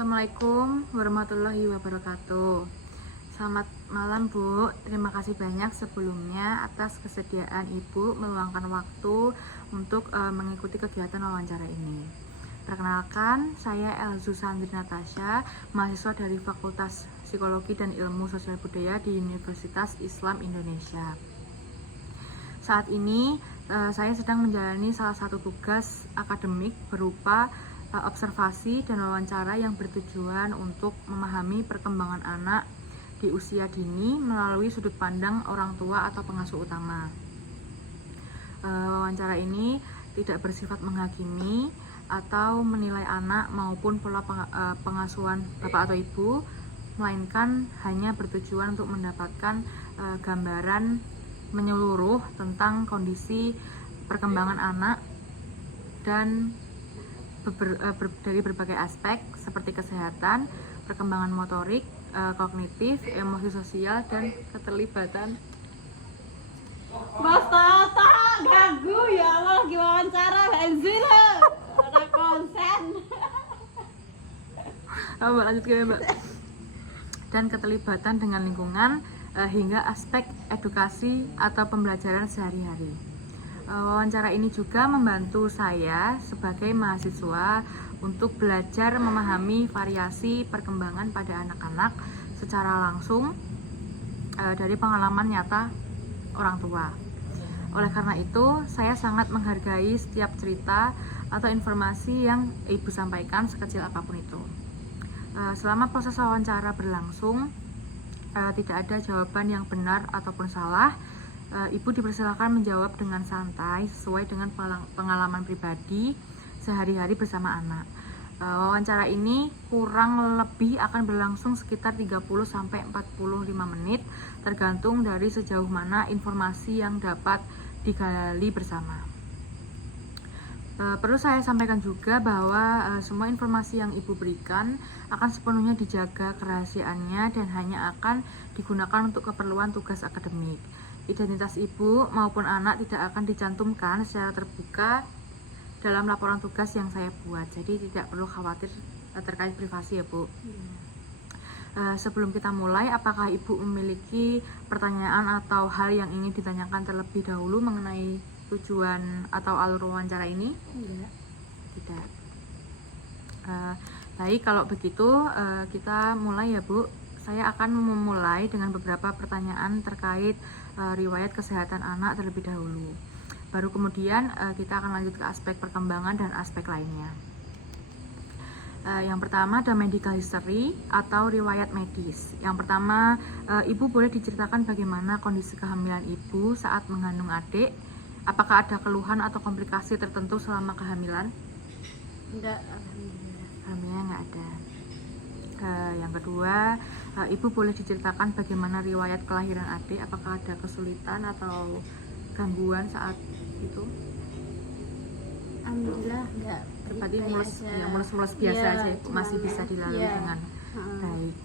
Assalamualaikum warahmatullahi wabarakatuh. Selamat malam Bu, terima kasih banyak sebelumnya atas kesediaan Ibu meluangkan waktu untuk mengikuti kegiatan wawancara ini. Perkenalkan, saya Elzu Sandri Natasha, mahasiswa dari Fakultas Psikologi dan Ilmu Sosial Budaya di Universitas Islam Indonesia. Saat ini saya sedang menjalani salah satu tugas akademik berupa observasi dan wawancara yang bertujuan untuk memahami perkembangan anak di usia dini melalui sudut pandang orang tua atau pengasuh utama. Wawancara ini tidak bersifat menghakimi atau menilai anak maupun pola pengasuhan bapak atau ibu, melainkan hanya bertujuan untuk mendapatkan gambaran menyeluruh tentang kondisi perkembangan anak dan dari berbagai aspek seperti kesehatan, perkembangan motorik, kognitif, emosi sosial, dan keterlibatan. Mas Tata ganggu ya Allah, lagi wawancara bensin ada konsen. Mbak lanjut ke Mbak. Dan keterlibatan dengan lingkungan hingga aspek edukasi atau pembelajaran sehari-hari. Wawancara ini juga membantu saya sebagai mahasiswa untuk belajar memahami variasi perkembangan pada anak-anak secara langsung dari pengalaman nyata orang tua. Oleh karena itu, saya sangat menghargai setiap cerita atau informasi yang Ibu sampaikan sekecil apapun itu. Selama proses wawancara berlangsung, tidak ada jawaban yang benar ataupun salah. Ibu dipersilakan menjawab dengan santai sesuai dengan pengalaman pribadi sehari-hari bersama anak. Wawancara ini kurang lebih akan berlangsung sekitar 30-45 menit tergantung dari sejauh mana informasi yang dapat digali bersama. Perlu saya sampaikan juga bahwa semua informasi yang Ibu berikan akan sepenuhnya dijaga kerahasiaannya dan hanya akan digunakan untuk keperluan tugas akademik. Identitas ibu maupun anak tidak akan dicantumkan secara terbuka dalam laporan tugas yang saya buat, jadi tidak perlu khawatir terkait privasi ya Bu. Sebelum kita mulai, apakah Ibu memiliki pertanyaan atau hal yang ingin ditanyakan terlebih dahulu mengenai tujuan atau alur wawancara ini? Tidak. Baik, kalau begitu kita mulai ya Bu. Saya akan memulai dengan beberapa pertanyaan terkait riwayat kesehatan anak terlebih dahulu. Baru kemudian kita akan lanjut ke aspek perkembangan dan aspek lainnya. Yang pertama ada medical history atau riwayat medis. Yang pertama, Ibu boleh diceritakan bagaimana kondisi kehamilan Ibu saat mengandung adik? Apakah ada keluhan atau komplikasi tertentu selama kehamilan? Enggak, alhamdulillah. Alhamdulillah nggak ada. Yang kedua, Ibu boleh diceritakan bagaimana riwayat kelahiran adik? Apakah ada kesulitan atau gangguan saat itu? Alhamdulillah enggak. Berarti mulus biasa aja, masih bisa dilalui dengan baik.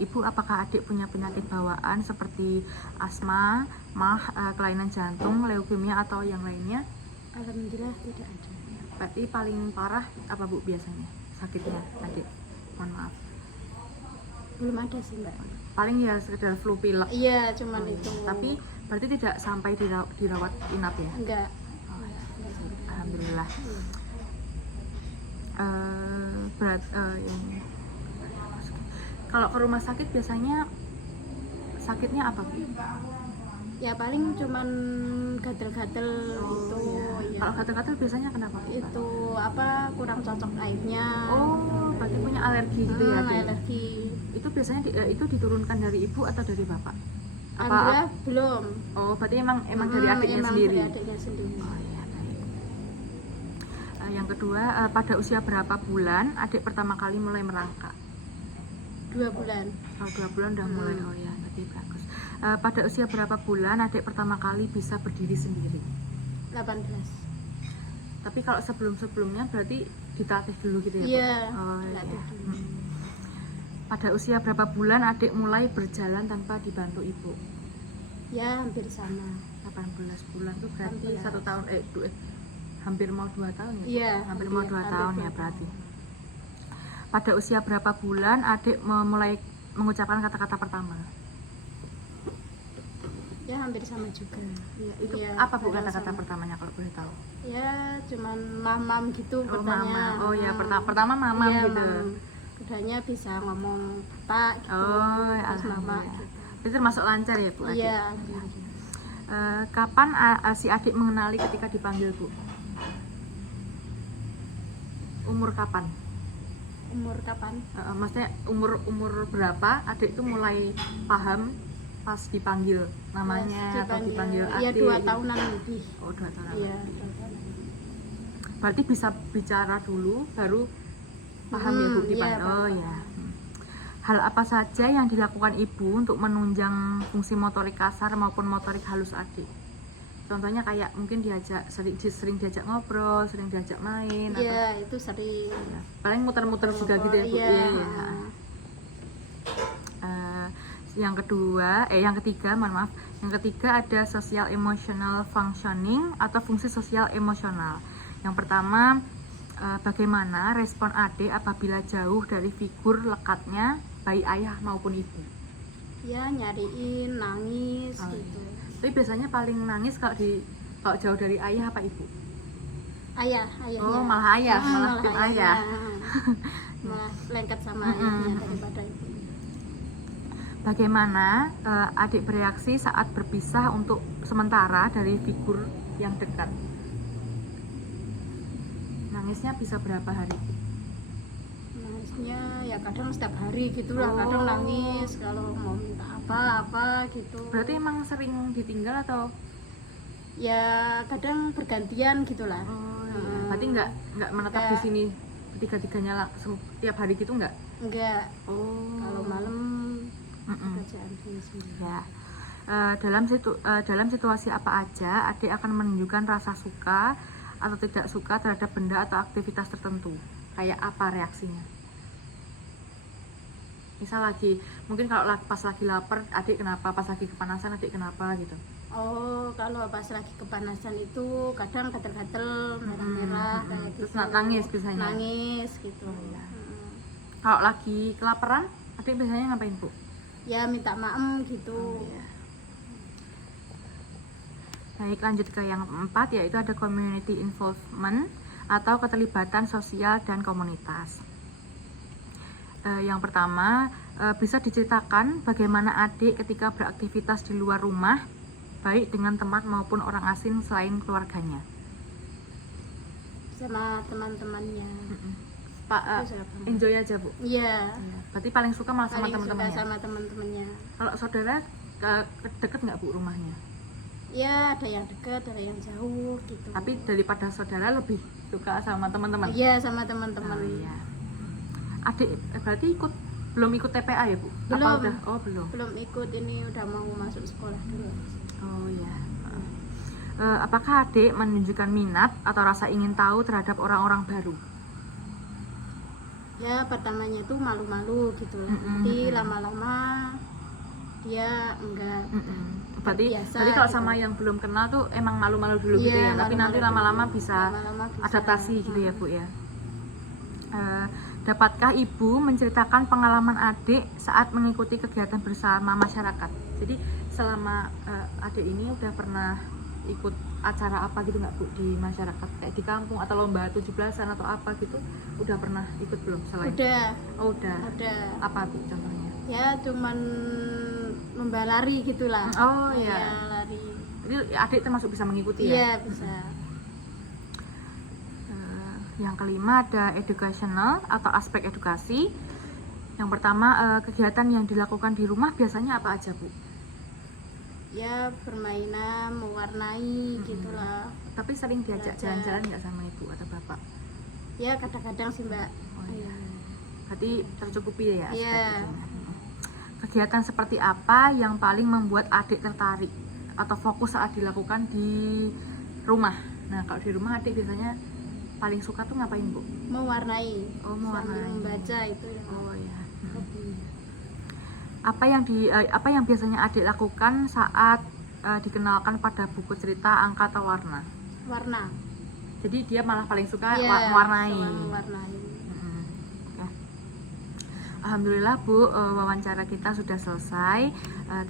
Ibu, apakah adik punya penyakit bawaan seperti asma, MAH, kelainan jantung, leukemia atau yang lainnya? Alhamdulillah tidak ada. Berarti paling parah apa Bu biasanya sakitnya adik? Mohon maaf. Belum ada sih Mbak. Paling ya sekedar flu pilek. Iya, cuman itu. Tapi berarti tidak sampai dirawat inap ya? Enggak. Alhamdulillah. Kalau ke rumah sakit biasanya sakitnya apa Bu? Ya paling cuman gatel-gatel gitu. Ya. Kalau gatel-gatel biasanya kenapa Bu? Itu apa kurang cocok airnya. Oh, berarti punya alergi gitu ya? Alergi. Itu biasanya itu diturunkan dari ibu atau dari bapak? Alhamdulillah belum. Oh, berarti emang dari adiknya sendiri. Dari adiknya sendiri. Oh iya, baik. Yang kedua, pada usia berapa bulan adik pertama kali mulai merangkak? 2 bulan. Oh, 2 bulan udah mulai. Oh ya, berarti bagus. Pada usia berapa bulan adik pertama kali bisa berdiri sendiri? 18. Tapi kalau sebelumnya berarti ditatih dulu gitu ya Bu? Iya. Oh iya. Pada usia berapa bulan adik mulai berjalan tanpa dibantu ibu? Ya hampir sama. 18 bulan tuh berarti 18. 1 tahun hampir mau 2 tahun ya? Iya, Hampir mau 2 tahun ya hampir. berarti. pada usia berapa bulan adik mulai mengucapkan kata-kata pertama? Ya hampir sama juga. Ya, itu Iya, apa Bu kadang kata-kata sama. pertamanya kalau boleh tahu? Ya cuman mamam gitu Oh, pertanyaan. mama. Oh ya, pertama mamam Iya, gitu. mamam. Kedanya bisa ngomong bapak gitu. Oh, Terus mama alhamdulillah. gitu. Itu termasuk lancar ya Bu adik? Iya. Kapan si adik mengenali ketika dipanggil Bu? Umur kapan? Umur kapan? Maksudnya umur berapa adik itu mulai paham pas dipanggil namanya atau dipanggil Iya adik? 2 tahunan lebih. Oh, 2 tahun. Iya 2 tahunan. Berarti bisa bicara dulu baru paham ya Bu Iya, dipanggil. Oh paham. ya. Hal apa saja yang dilakukan ibu untuk menunjang fungsi motorik kasar maupun motorik halus adik? Contohnya kayak mungkin sering diajak ngobrol, sering diajak main, atau Iya itu sering. paling muter-muter juga gitu ya Bu. Iya. Iya. Yang ketiga, mohon maaf. Yang ketiga ada social emotional functioning atau fungsi sosial emosional. Yang pertama, bagaimana respon adik apabila jauh dari figur lekatnya baik ayah maupun ibu? Ya nyariin, nangis Oh, gitu. Tapi biasanya paling nangis kalau jauh dari ayah apa ibu? Ayahnya. Oh, malah ayah, malah tim ayah. Malah lengket sama ayahnya daripada ibu. Bagaimana adik bereaksi saat berpisah untuk sementara dari figur yang dekat? Nangisnya bisa berapa hari? Nangisnya ya kadang setiap hari gitulah, Oh. kadang nangis kalau mau minta apa gitu. Berarti emang sering ditinggal atau? Ya kadang bergantian gitulah. Oh iya. Berarti nggak menetap di Nggak. sini tiga-tiganya tiap hari gitu nggak? Enggak. Oh. Kalau malam Mm-mm. kerjaan sendiri. Ya. Dalam situasi apa aja adik akan menunjukkan rasa suka atau tidak suka terhadap benda atau aktivitas tertentu. Kayak apa reaksinya? Misal mungkin kalau pas lagi lapar adik kenapa, pas lagi kepanasan adik kenapa gitu. Oh, kalau pas lagi kepanasan itu kadang gatel-gatel, merah-merah kayak Terus gitu. nangis biasanya? Nangis gitu. Iya. Mm. Kalau lagi kelaparan adik biasanya ngapain Bu? Ya minta maem gitu. Iya. Baik, lanjut ke yang keempat, yaitu ada community involvement atau keterlibatan sosial dan komunitas. Yang pertama, bisa diceritakan bagaimana adik ketika beraktivitas di luar rumah, baik dengan teman maupun orang asing selain keluarganya. Sama teman-temannya. Pak, Itu siapa? enjoy aja Bu. Iya. Berarti paling suka malah sama Paling suka teman-temannya. sama teman-temannya. Kalau saudara deket nggak Bu rumahnya? Ya ada yang dekat, ada yang jauh gitu. Tapi daripada saudara lebih suka sama teman-teman. Iya sama teman-teman. Oh, iya. Adik berarti belum ikut TPA ya Bu? Apa Belum. udah? Oh belum. Belum ikut, ini udah mau masuk sekolah dulu. Oh ya. Apakah adik menunjukkan minat atau rasa ingin tahu terhadap orang-orang baru? Ya pertamanya itu malu-malu gitu lah. Mm-mm. Nanti lama-lama dia enggak. Berarti Biasa kalau gitu. sama yang belum kenal tuh emang malu-malu dulu gitu Iya, ya. Tapi nanti malu-malu lama-lama dulu. bisa Lama-lama bisa. adaptasi gitu ya Bu ya. Dapatkah ibu menceritakan pengalaman adik saat mengikuti kegiatan bersama masyarakat? Jadi selama adik ini udah pernah ikut acara apa gitu nggak Bu di masyarakat, kayak di kampung atau lomba 17-an atau apa gitu, udah pernah ikut belum selain? Udah, Oh udah. udah. Apa Bu contohnya? Ya cuman lomba lari gitulah. Oh Ya, iya. lari. Jadi adik termasuk bisa mengikuti ya? Iya bisa. Yang kelima ada educational atau aspek edukasi. Yang pertama, kegiatan yang dilakukan di rumah biasanya apa aja Bu? Ya permainan, mewarnai gitulah. Tapi sering diajak Belajar. jalan-jalan nggak sama ibu atau bapak? Ya kadang-kadang sih Mbak. Oh, iya. Iya. Berarti tercukupi ya aspek Iya. itunya. Kegiatan seperti apa yang paling membuat adik tertarik atau fokus saat dilakukan di rumah? Nah kalau di rumah adik biasanya paling suka tuh ngapain Bu? Mewarnai. Oh, Sambil mewarnai. membaca itu ya. Oh ya. Hobi. Apa yang biasanya adik lakukan saat dikenalkan pada buku cerita angka atau warna? Warna. Jadi dia malah paling suka Iya, mewarnai. sama mewarnai. Mm-mm. Ya. Alhamdulillah Bu, wawancara kita sudah selesai.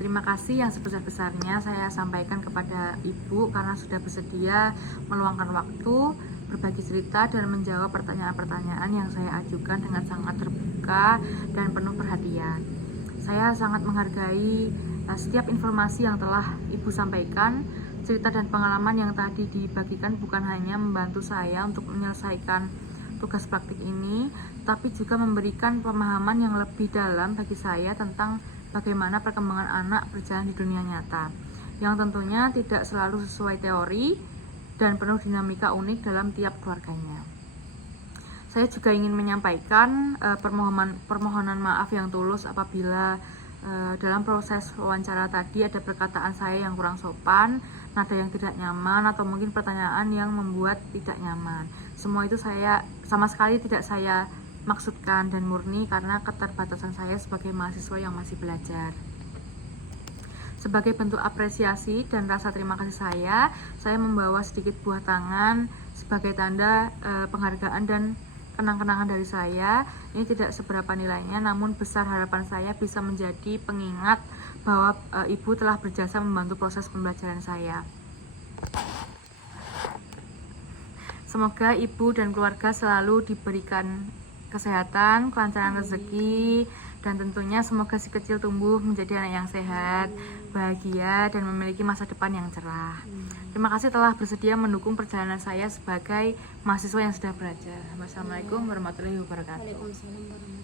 Terima kasih yang sebesar-besarnya saya sampaikan kepada Ibu karena sudah bersedia meluangkan waktu, berbagi cerita dan menjawab pertanyaan-pertanyaan yang saya ajukan dengan sangat terbuka dan penuh perhatian. Saya sangat menghargai setiap informasi yang telah Ibu sampaikan. Cerita dan pengalaman yang tadi dibagikan bukan hanya membantu saya untuk menyelesaikan tugas praktik ini, tapi juga memberikan pemahaman yang lebih dalam bagi saya tentang bagaimana perkembangan anak berjalan di dunia nyata, yang tentunya tidak selalu sesuai teori dan penuh dinamika unik dalam tiap keluarganya. Saya juga ingin menyampaikan permohonan maaf yang tulus apabila dalam proses wawancara tadi ada perkataan saya yang kurang sopan, nada yang tidak nyaman, atau mungkin pertanyaan yang membuat tidak nyaman. Semua itu saya sama sekali tidak saya maksudkan dan murni karena keterbatasan saya sebagai mahasiswa yang masih belajar. Sebagai bentuk apresiasi dan rasa terima kasih saya membawa sedikit buah tangan sebagai tanda penghargaan dan kenang-kenangan dari saya. Ini tidak seberapa nilainya, namun besar harapan saya bisa menjadi pengingat bahwa Ibu telah berjasa membantu proses pembelajaran saya. Semoga Ibu dan keluarga selalu diberikan kesehatan, kelancaran rezeki, dan tentunya semoga si kecil tumbuh menjadi anak yang sehat, bahagia, dan memiliki masa depan yang cerah. Terima kasih telah bersedia mendukung perjalanan saya sebagai mahasiswa yang sudah belajar. Wassalamualaikum warahmatullahi wabarakatuh. Waalaikumsalam warahmatullahi wabarakatuh.